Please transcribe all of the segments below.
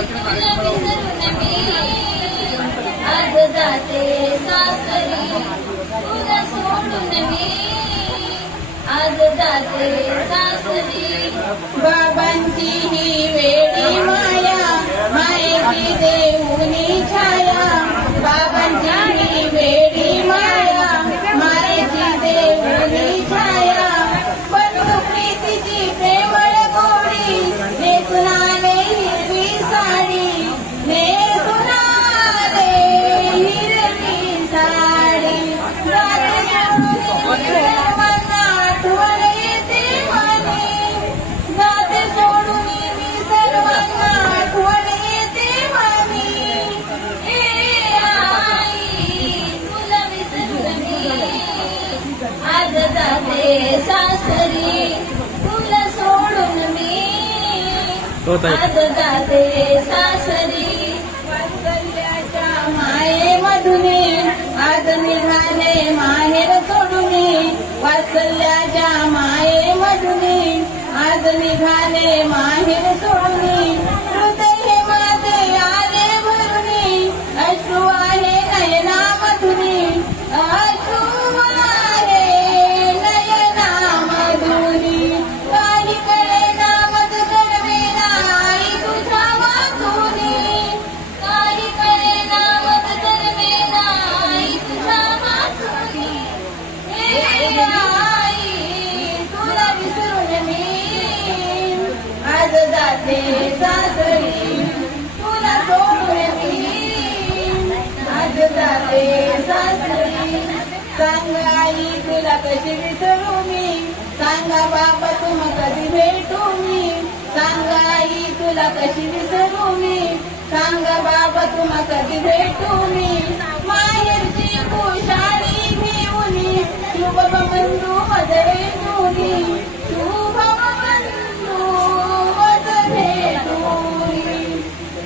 आज जाते सासरी तुला सोडून मी आज जाते सासरी बाबांची ही वेडी माया मायेची देऊनी छाया बाबांची ही वेडी माया मायेची देऊनी छाया बंधू प्रीतीची प्रेमळ गोडी नेसुनाने हिरवी साडी नेसुनाने हिरवी साडी सर्वांना आठवण येते मनी जाते सोडून मी सर्वांना आठवण येते मनी ए आई तुला विसरून मी आज जाते सासरी तुला सोडून मी आज जाते सासरी वात्सल्याच्या मायेमधुनी आज निघाले माहेर सोडूनी वात्सल्याच्या मायेमधुनी आज निघाले माहेर सोडूनी हृदय माझे आले भरुनी अश्रू आहे नयनामधुनी अश्रू आहे नयनामधुनी काही कळे नामद करवेना आई तुझ्या वाचुनी काही करे नामत करवेना आई तुझ्या वाचुनी ए आई तुला विसरून मी आज जाते सासरी तुला सोडून मी आज जाते सासरी सांग आई तुला कशी विसरू मी सांगा बाबा तुम कधी भेटू मी सांग आई तुला कशी विसरू मी सांगा बाबा तुम कधी भेटू मी माहेरची खुशाली घेऊनी शुभ बंधू मध्ये तुनी शुभ बंधू मध्ये तुनी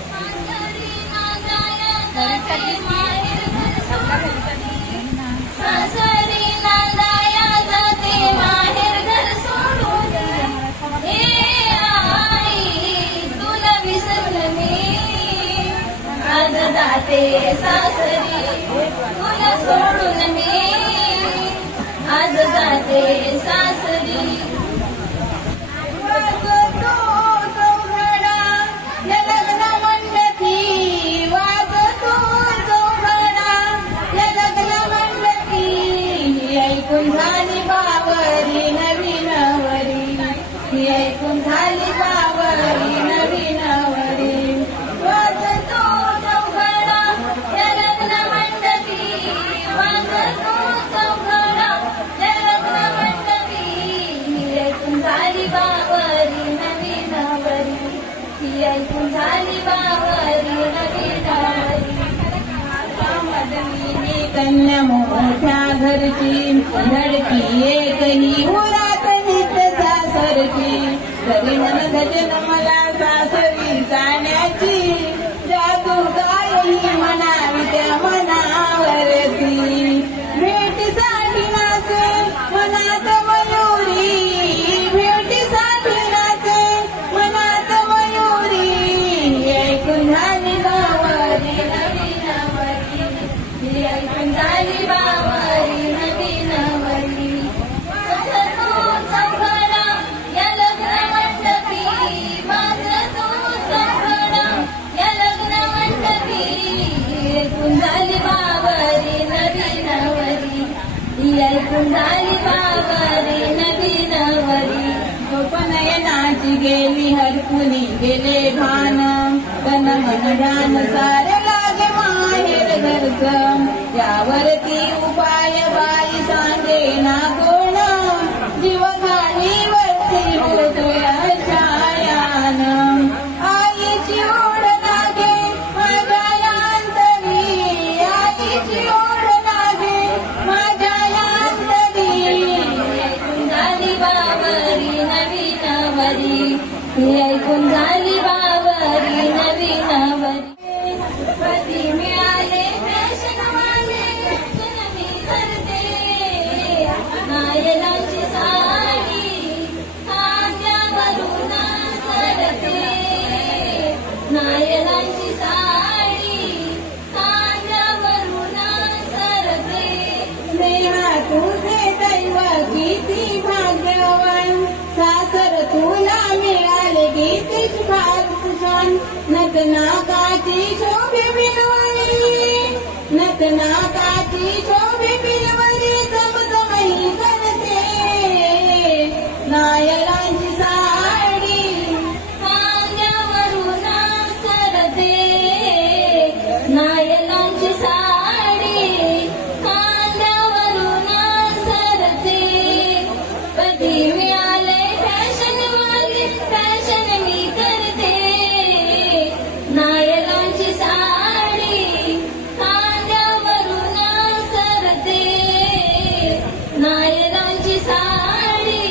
सासरी नांदाया जाते माहेर घर सोडून सासरी नांदाया जाते माहेर घर सोडून ए आई तुला विसरून मी आज जाते सासरी तुला सोडून मी आज जाते सासरी वाजतो चौघडा या लग्न मंडपी वाजतो चौघडा या लग्न मंडपी ऐकून झाली बावरी नवीन वरी ही ऐकून झाली बावरी नवीन वरी वाजतो चौघडा या लग्न मंडपी वाजतो चौघडा या लग्न मंडपी ही ऐकून झाली बावरी नवीन वरी ही ऐकून झाली बावरी नवीन वरी मदनी कन्या मोठ्या घरची धडकी एकही उरात नित सासरची घरी मन गजन मला सासरी जाण्याची जादू गायही म्हणावी त्या मनावरती भेटीसाठी नाचे मनात मयुरी भेटीसाठी नाचे मनात मयुरी ऐकून झाली बावरी नवीन वरी ही ऐकून झाली बावरी नवीन वरी वाजतो चौघडा या लग्न मंडपी वाजतो चौघडा या लग्न मंडपी ही ऐकून झाली बावरी नवीन वरी ही ऐकून झाली बावरी नवीन वरी गोपनयनाची गेली हरपुनी गेले भान तन मन ध्यान सारे लागे माहेर घरचं यावरती उपाय बाई सांगे ना कोण जीव खाणीवरती होतोय छायान आईची ओढ लागे माझ्या अंतरी आईची ओढ लागे माझ्या अंतरी ऐकून झाली बावरी नवीन वरी ही ऐकून झाली बावरी नवीन वरी पती मिळाले फॅशनवाले जन्मी करते नायरांची साडी खांद्यावरून सरते. स्नेहा तुझे दैव किती भाग्यवान, सासर तुला मिळाले किती छान. नतनाकाची शोभे बिलवली, नतनाकाची शोभे बिलवली, चमचमही करते नायरांची साडी खांद्यावरून सरते. नायरांची साडी खांद्यावरून सरते. कधी मिळाले फॅशन वाली फॅशन मी करते. नायरांची साडी खांद्यावरून सरते. नायरांची साडी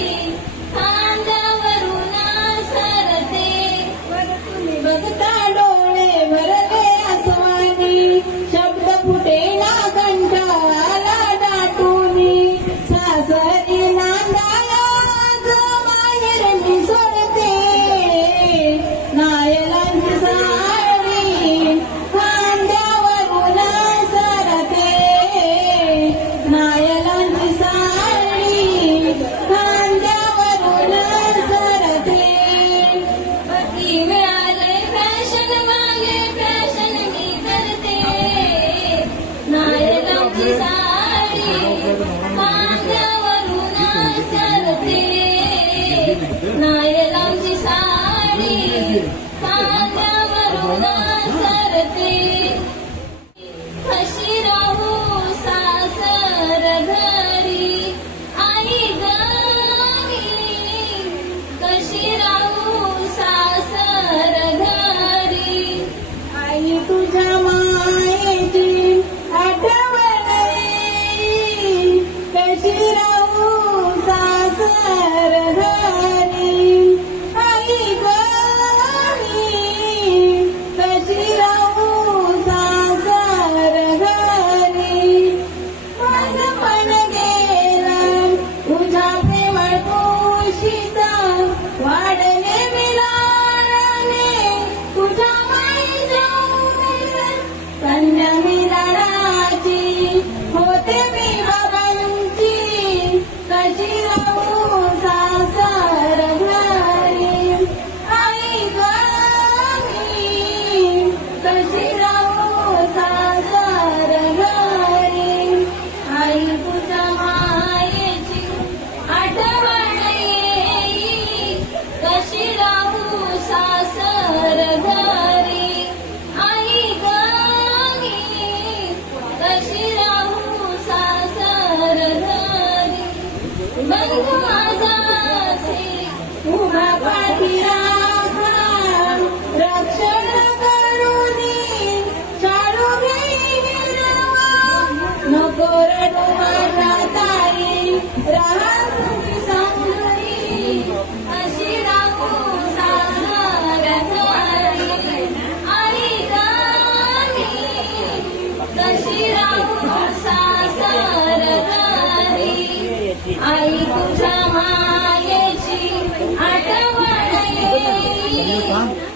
खांद्यावरून सरते. बघता डोळे भरले आसमानी, शब्द फुटे ना कंठाला दाटूनी. सासरी नांदाया माहेर मी सोडते नायरांची साडी खांद्यावरून सरते. नायरांची साडी खांद्यावरून सरते. कधी मिळाले फॅशन वाले फॅशन मी करते. नायरांची साडी खांद्यावरून सरते. नायरांची साडी खांद्यावरून सरते. कशी राहू सासर घरी आई गं, कशी राहू सासर घरी. आई तुझ्या मायेची आठवण येई, कशी राहू सासर घरी. आई गं, कशी राहू सासर घरी. मन गेलं तुझ्या प्रेमळ कुशीत, वाढले मिलाने तुझ्या माईच्या उमेदीत. कन्या मिलानाची होते मी बाबांची, कशी राहू सासर घरी. आई गं, कशी राहू सासर घरी. आई तुझ्या मायेची आठवण येई, कशी राहू सासर घरी. आई गं, कशी राहू सासर घरी. बंधू माझाचे उभा पाठीराखा, रक्षण करुनी शाळू घेई रवा. नको रडू माझ्या ताई, राहा सुखी समजुनी. कशी राहू सासर घरी. आई गं, कशी राहू सासर घरी. आई तुझ्या मायेची आठवण येई,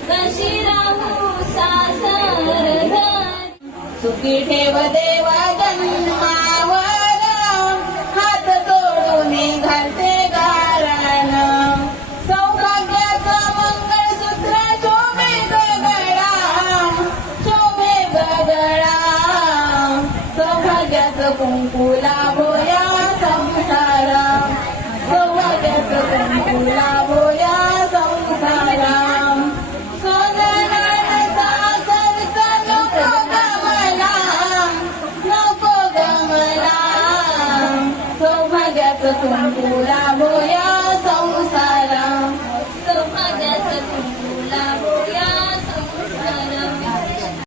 कशी राहू सासर घरी. सुखी ठेव देवा जन्मावर, हात जोडून घालते गारण. सौभाग्याचं मंगळसूत्र शोभे गगळा, शोभे गगळा. सौभाग्याचं कुंकू लाभोया संसारा, सौभाग्याचं कुंकू लाभोया संसारा. नको गमला, सौभाग्याचं कुंकू लाभोया